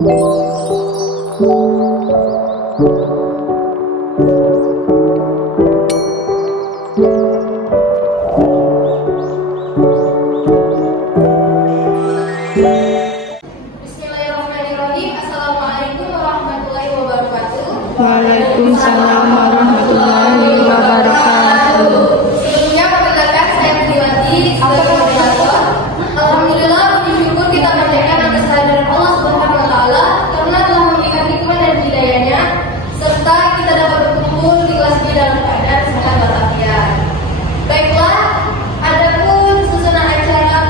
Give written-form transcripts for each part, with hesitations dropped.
Bismillahirrahmanirrahim. Assalamualaikum warahmatullahi wabarakatuh. Waalaikumsalam warahmatullahi wabarakatuh. Sebelumnya perkenalkan saya Budiwati sebagai moderator. Alhamdulillah, puji syukur kita panjatkan atas kehadiran Allah Subhanahu wa taala karena telah memberikan hikmah dan hidayahnya serta kita dapat berkumpul di kelas ini dalam keadaan sehat walafiat. Baiklah, adapun susunan acara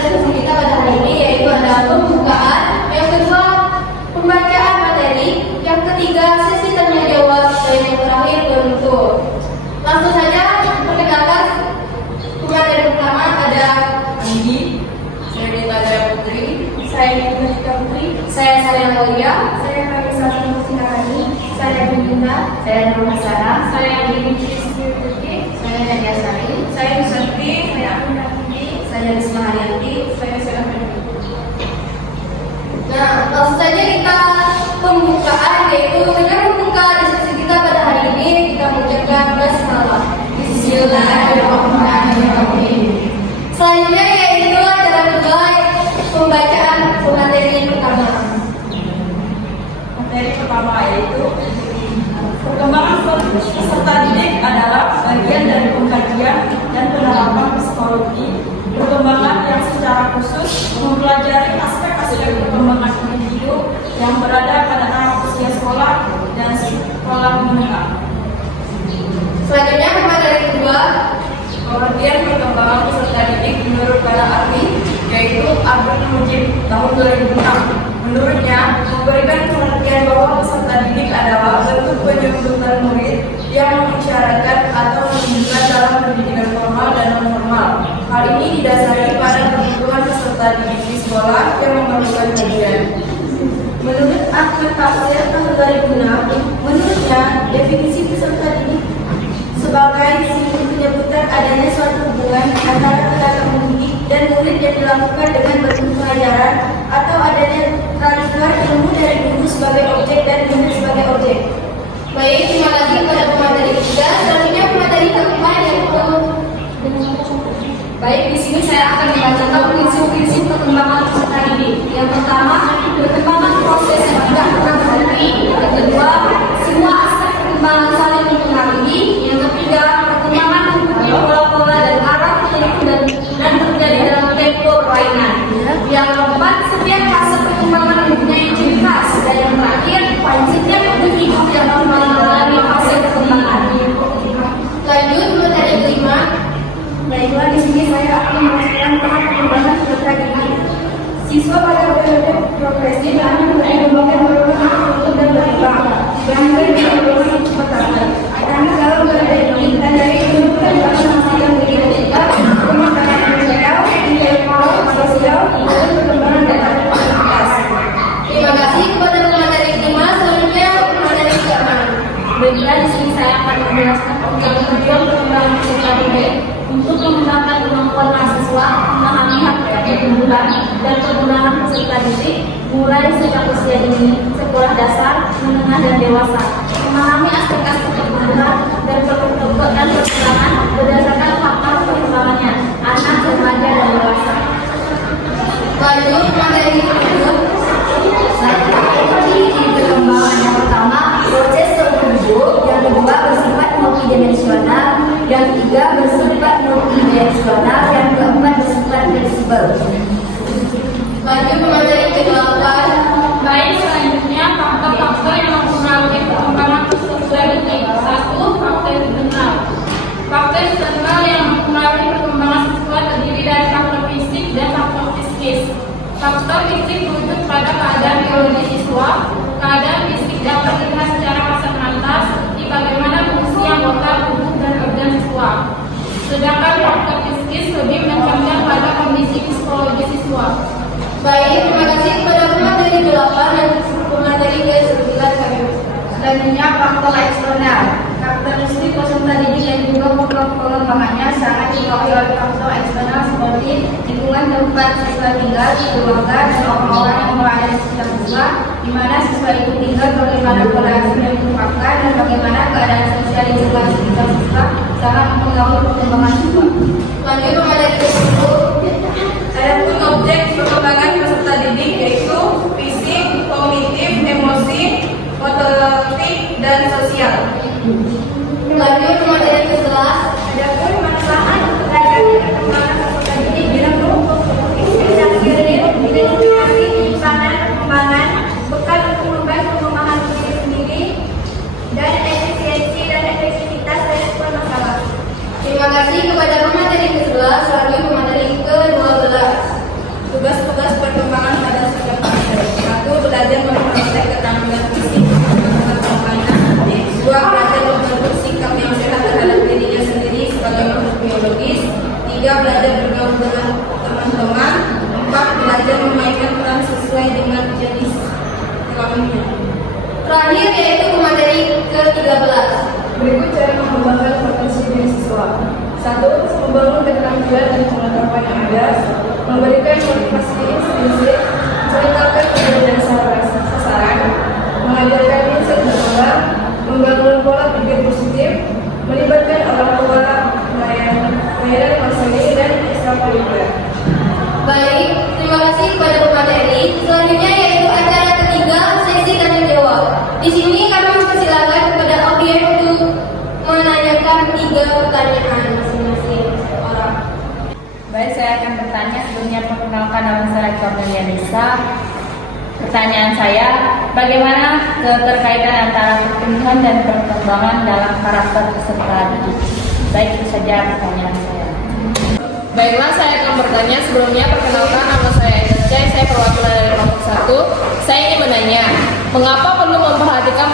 diskusi kita pada hari ini yaitu ada pembukaan, yang kedua pembacaan materi, yang ketiga sesi tanya jawab, dan yang terakhir penutup. Langsung saja perkenalkan pemateri pertama ada Andi, saya Dinda Putri, saya Dinda Putri, saya Sarah Mulia, saya Karisa Sinarani, saya Dinda, saya Nur Hasana, saya Dinda Putri, saya Nadia Sari, saya Nusantri, saya Aminah Putri, saya Risma Hayati, saya Sarah. Nah, langsung saja kita pembukaan, yaitu dengan membuka diskusi kita pada hari ini kita mengucapkan basmalah. Bismillahirrahmanirrahim. Selanjutnya yaitu acara kedua, pembacaan materi pertama. Materi pertama yaitu perkembangan peserta didik adalah bagian dari pengkajian dan penerapan psikologi perkembangan yang secara khusus mempelajari aspek-aspek perkembangan individu yang berada pada tahap usia sekolah dan sekolah menengah. Selanjutnya materi kedua, Pengertian perkembangan peserta didik menurut para ahli yaitu Abdul Mujib tahun 2006. Menurutnya, memberikan pengertian bahwa peserta didik adalah bentuk penyambutan murid yang mengisyaratkan atau menunjukkan dalam pendidikan formal dan non formal. Hal ini didasari pada kebutuhan peserta didik di sekolah yang memerlukan kajian. menurut Ahmad Tafsir tahun 2006, menurutnya definisi peserta didik sebagai simbol penyebutan adanya suatu hubungan antara tenaga pendidik dan murid yang dilakukan dengan bentuk pelajaran atau adanya transfer ilmu dari guru sebagai objek dan murid sebagai objek. Baik, terima kasih kepada pemateri kita. Selanjutnya pemateri keempat yaitu baik, di sini saya akan membacakan prinsip-prinsip perkembangan peserta didik. Yang pertama, perkembangan proses yang tidak pernah berhenti. Yang kedua, semua aspek perkembangan saling mempengaruhi. Yang ketiga, perkembangan mengikuti pola-pola dan arah tertentu dan terjadi dalam tempo permainan. Yang keempat, setiap fase perkembangan mempunyai ciri khas. Dan yang terakhir, setiap individu yang mengalami fase perkembangan. Lanjut materi kelima. Baiklah, di sini saya akan menjelaskan tahap perkembangan peserta didik. Siswa pada periode progresif akan mengembangkan berbagai dan berkembang, berakhir di evolusi pertama. Karena dalam periode ini dan dari kehidupan akan menghasilkan begitu juga perkembangan sosial, intelektual, sosial, dan perkembangan data aktivitas. Terima kasih kepada pemateri kelima. Selanjutnya pemateri keenam. Baiklah, di sini saya akan menjelaskan tujuan perkembangan peserta didik untuk mengembangkan kemampuan mahasiswa memahami hak pertumbuhan dan perkembangan peserta didik mulai sejak usia dini, sekolah dasar, menengah dan dewasa, memahami aspek-aspek pertumbuhan dan perkembangan berdasarkan faktor perkembangannya anak, remaja dan dewasa. Lanjut materi berikut. Perkembangan yang pertama, proses tumbuh. Yang kedua, bersifat multidimensional. Yang ketiga, bersifat multidimensional. Yang keempat, bersifat fleksibel. Lanjut materi ke-8. Baik, selanjutnya faktor-faktor yang mempengaruhi perkembangan peserta didik. 1. Faktor internal. Faktor internal yang mempengaruhi perkembangan siswa terdiri dari faktor fisik dan faktor psikis. Faktor fisik merujuk pada keadaan biologi siswa. Keadaan fisik dapat dilihat secara kasat mata seperti bagaimana fungsi anggota tubuh dan organ siswa. Sedangkan faktor psikis lebih menekankan pada kondisi psikologi siswa. Baik, terima kasih kepada pemateri 8 dan pemateri ke-9 kami. Selanjutnya faktor eksternal. Karakteristik peserta didik dan juga program pengembangannya sangat dipengaruhi oleh faktor eksternal seperti lingkungan tempat siswa tinggal, keluarga, dan orang-orang yang berada di sekitar siswa, di mana siswa itu tinggal, bagaimana pola asuh yang diterapkan, dan bagaimana keadaan sosial lingkungan sekitar siswa sangat mempengaruhi perkembangan siswa. Lanjut pemateri ke-10. Adapun objek perkembangan peserta didik yaitu fisik, kognitif, emosi, motorik, dan sosial. Lanjut pemateri ke-11. Adapun manfaat terhadap perkembangan peserta didik dalam identifikasi penyimpanan perkembangan, bekal untuk mengubah perkembangan diri sendiri, dan efisiensi dan efektivitas respon masalah. Terima kasih kepada pemateri ke-11. Lanjut pemateri ke-12. Tugas-tugas perkembangan pada setiap fase. 1. Belajar memperoleh keterampilan fisik untuk permainan. 2. Belajar membentuk sikap yang sehat terhadap dirinya sendiri sebagai makhluk biologis. 3. Belajar bergaul dengan teman-teman. 4. Belajar memainkan peran sesuai dengan jenis kelaminnya. Terakhir yaitu pemateri ke-13. Berikut cara mengembangkan potensi diri siswa. 1. Membangun keterampilan dan pengetahuan yang ada, memberikan motivasi intrinsik, menceritakan perbedaan sasaran, mengajarkan mindset berkembang, membangun pola pikir positif, melibatkan orang tua, pelayanan konseling, dan ekstrakurikuler. Baik, terima kasih kepada pemateri. Selanjutnya yaitu acara ketiga, sesi tanya jawab. Di sini kami mempersilakan kepada audiens untuk menanyakan 3 pertanyaan masing-masing orang. Baik, saya akan bertanya. Sebelumnya perkenalkan, nama saya Cornelia Nisa. Pertanyaan saya, bagaimana keterkaitan antara pertumbuhan dan perkembangan dalam karakter peserta didik? Baik, itu saja pertanyaan saya. Baiklah, saya akan bertanya. Sebelumnya perkenalkan, nama saya Ecai, saya perwakilan dari kelompok 1. Saya ingin menanya, mengapa perlu memperhatikan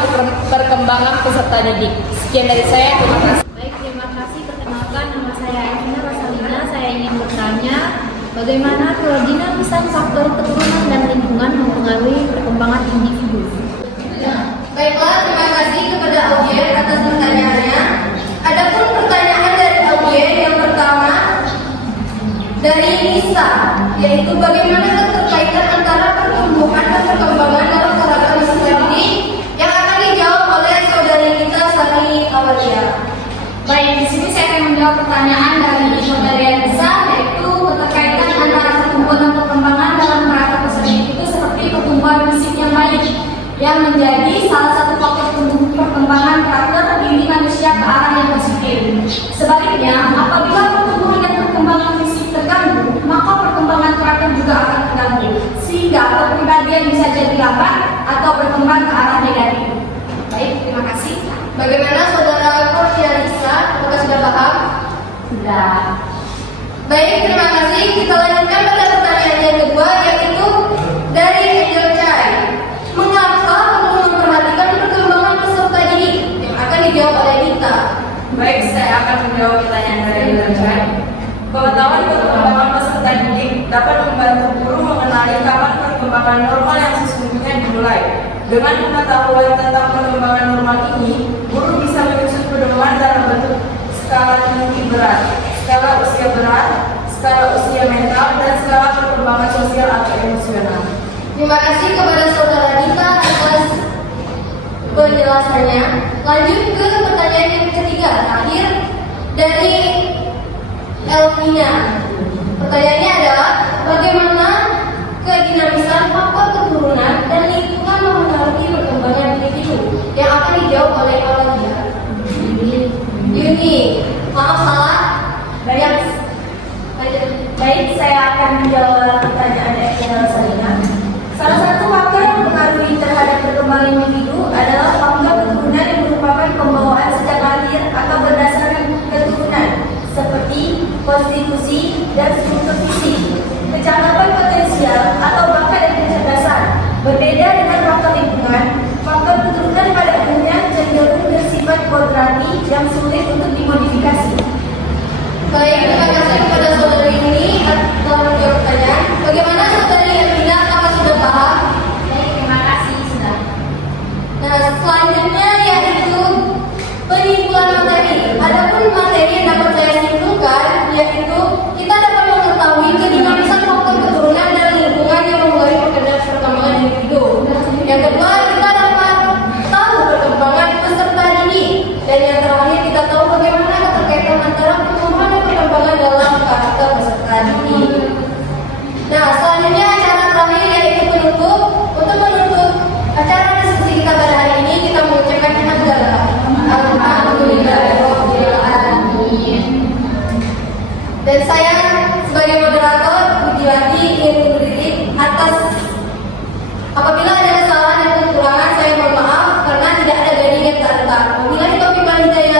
perkembangan peserta didik? Sekian dari saya, terima kasih. Baik, terima kasih. Perkenalkan, nama saya Evina Rosalina. Saya ingin bertanya, bagaimana kedinamisan faktor keturunan dan lingkungan mempengaruhi perkembangan individu? Baiklah, terima kasih kepada audiens atas pertanyaannya. Adapun pertanyaan dari audiens yang pertama dari Nisa, yaitu bagaimana keterkaitan antara pertumbuhan dan perkembangan dalam karakter peserta didik, yang akan dijawab oleh saudari kita Sari Awalia. Baik, di sini saya akan menjawab pertanyaan dari saudari Nisa, yaitu keterkaitan antara pertumbuhan dan perkembangan dalam karakter peserta didik itu seperti pertumbuhan fisik yang baik, yang menjadi salah satu faktor perkembangan karakter diri manusia ke arah yang positif. Sebaliknya, apabila pertumbuhan dan perkembangan fisik terganggu, maka perkembangan karakter juga akan terganggu, sehingga kepribadian bisa jadi lambat atau berkembang ke arah negatif. Baik, terima kasih. Bagaimana saudara Cornelia Nisa? Apakah sudah paham? Sudah. Baik, terima kasih. Kita lanjutkan pada pertanyaan yang kedua, yaitu dari Angel Chai. Mengapa perlu memperhatikan perkembangan peserta didik? Yang akan dijawab oleh Nita. Baik, saya akan menjawab pertanyaan dari Ilham. Pengetahuan perkembangan peserta didik dapat membantu guru mengenali kapan perkembangan normal yang sesungguhnya dimulai. Dengan pengetahuan tentang perkembangan normal ini, guru bisa menyusun pedoman dalam bentuk skala tinggi berat, skala usia berat, skala usia mental, dan skala perkembangan sosial atau emosional. Terima kasih kepada saudara Nita atas penjelasannya. Lanjut ke pertanyaan yang ketiga, terakhir dari Elvina. Pertanyaannya adalah bagaimana kedinamisan faktor keturunan dan lingkungan mempengaruhi perkembangan individu? Yang akan dijawab oleh Aulia. Yuni, maaf salah. Baik, saya akan menjawab pertanyaan Evina Rosalina. Salah satu faktor yang mempengaruhi terhadap perkembangan individu adalah faktor keturunan yang merupakan pembawaan sejak lahir atau berdasarkan keturunan, seperti konstitusi dan struktur fisik, kecakapan potensial atau bakat dan kecerdasan. Berbeda dengan faktor lingkungan, faktor keturunan pada umumnya cenderung bersifat kodrati yang sulit untuk dimodifikasi. Baik, terima kasih kepada saudari ini telah menjawab pertanyaan. Bagaimana saudari Elvina? Apakah sudah paham? Baik, terima kasih sudah. Nah, selanjutnya yaitu penyimpulan materi. Adapun materi yang dapat saya simpulkan yaitu kita dapat mengetahui kedinamisan Dan saya sebagai moderator Budiwati ingin undur diri atas apabila ada kesalahan dan kekurangan saya mohon maaf karena tidak ada gading yang tak letak. Wabillahi taufiq wal hidayah.